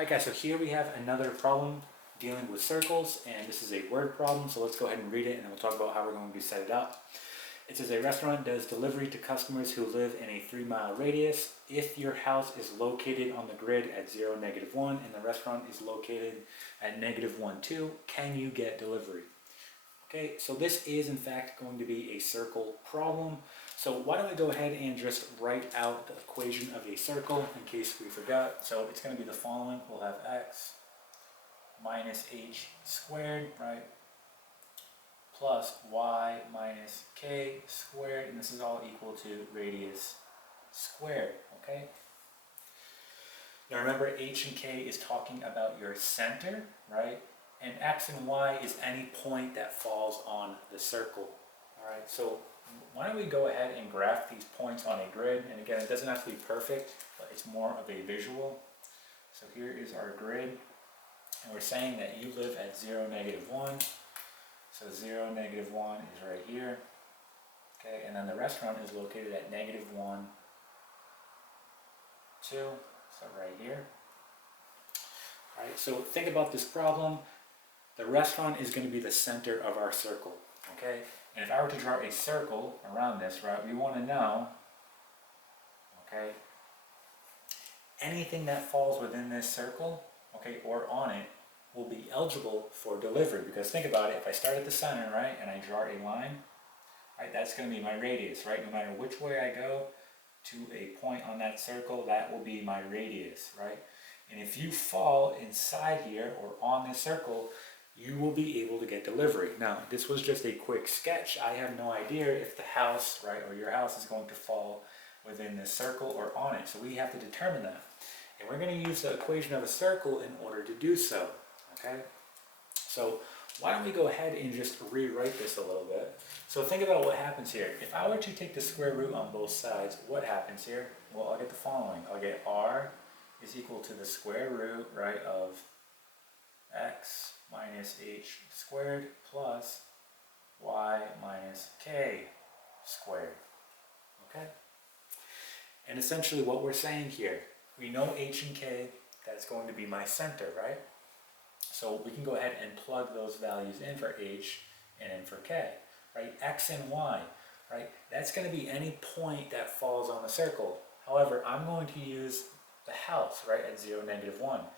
Alright guys, so here we have another problem dealing with circles, and this is a word problem, so let's go ahead and read it and then we'll talk about how we're going to set it up. It says a restaurant does delivery to customers who live in a 3-mile radius. If your house is located on the grid at 0, -1 and the restaurant is located at -1, 2, can you get delivery? Okay, so this is in fact going to be a circle problem. So why don't we go ahead and just write out the equation of a circle in case we forgot. So it's going to be the following. We'll have x minus h squared, right, plus y minus k squared, and this is all equal to radius squared, okay? Now remember, h and k is talking about your center, right? And x and y is any point that falls on the circle. All right, so why don't we go ahead and graph these points on a grid? And again, it doesn't have to be perfect, but it's more of a visual. So here is our grid, and we're saying that you live at 0, -1. So 0, -1 is right here. Okay, and then the restaurant is located at -1, 2, so right here. All right, so think about this problem. The restaurant is going to be the center of our circle, okay? And if I were to draw a circle around this, right, we want to know, okay, anything that falls within this circle, okay, or on it, will be eligible for delivery. Because think about it, if I start at the center, right, and I draw a line, right, that's going to be my radius, right? No matter which way I go to a point on that circle, that will be my radius, right? And if you fall inside here or on this circle, you will be able to get delivery. Now, this was just a quick sketch. I have no idea if the house, right, or your house is going to fall within this circle or on it. So we have to determine that. And we're going to use the equation of a circle in order to do so, okay? So why don't we go ahead and just rewrite this a little bit. So think about what happens here. If I were to take the square root on both sides, what happens here? Well, I'll get the following. I'll get r is equal to the square root, right, of x minus h squared plus y minus k squared, okay? And essentially what we're saying here, we know h and k, that's going to be my center, right? So we can go ahead and plug those values in for h and in for k, right? X and y, right? That's going to be any point that falls on the circle. However, I'm going to use the house, right, at 0, -1.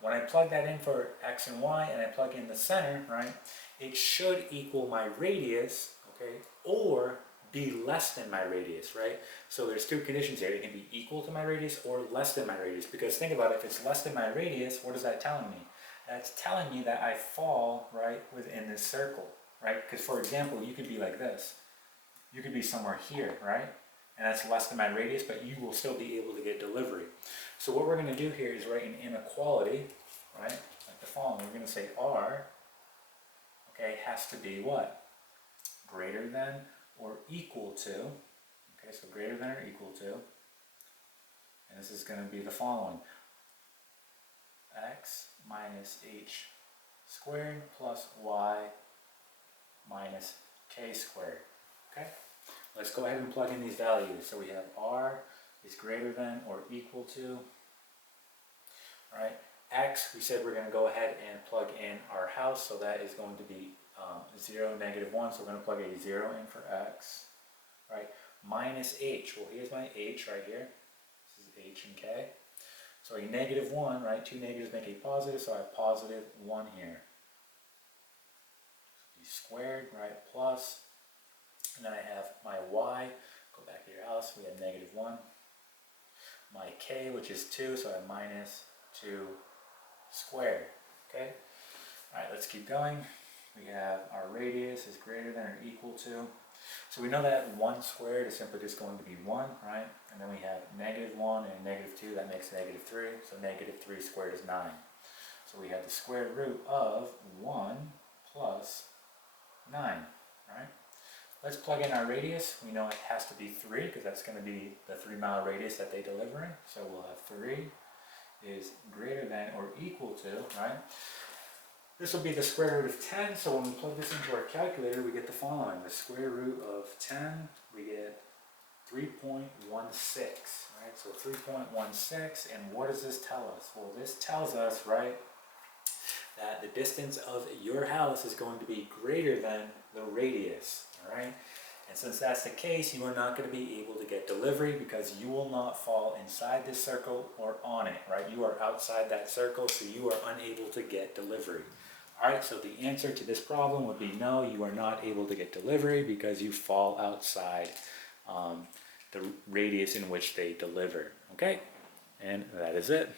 When I plug that in for x and y and I plug in the center, right, it should equal my radius, okay, or be less than my radius, right? So there's two conditions here. It can be equal to my radius or less than my radius. Because think about it, if it's less than my radius, what is that telling me? That's telling me that I fall, right, within this circle, right? Because for example, you could be like this. You could be somewhere here, right? And that's less than my radius, but you will still be able to get delivery. So what we're going to do here is write an inequality, right? Like the following. We're going to say r, okay, has to be what? Greater than or equal to, okay, so greater than or equal to, and this is going to be the following. X minus h squared plus y minus k squared, okay? Let's go ahead and plug in these values. So we have r is greater than or equal to, right? X, we said we're going to go ahead and plug in our house, so that is going to be 0, -1, so we're going to plug a 0 in for x, right? Minus h, well here's my h right here. This is h and k. So a -1, right? Two negatives make a positive, so I have +1 here. So squared, right? Plus. And then I have my y, go back to your house, we have -1. My k, which is 2, so I have -2 squared, okay? All right, let's keep going. We have our radius is greater than or equal to. So we know that 1 squared is simply just going to be 1, right? And then we have -1 and -2, that makes -3. So -3 squared is 9. So we have the square root of 1 plus 9, right? Let's plug in our radius. We know it has to be 3 because that's going to be the 3-mile radius that they deliver in. So we'll have 3 is greater than or equal to, right? This will be the square root of 10. So when we plug this into our calculator, we get the following. The square root of 10, we get 3.16, right? So 3.16, and what does this tell us? Well, this tells us, right, that the distance of your house is going to be greater than the radius, all right? And since that's the case, you are not going to be able to get delivery because you will not fall inside this circle or on it, right? You are outside that circle, so you are unable to get delivery. All right, so the answer to this problem would be no, you are not able to get delivery because you fall outside the radius in which they deliver, okay? And that is it.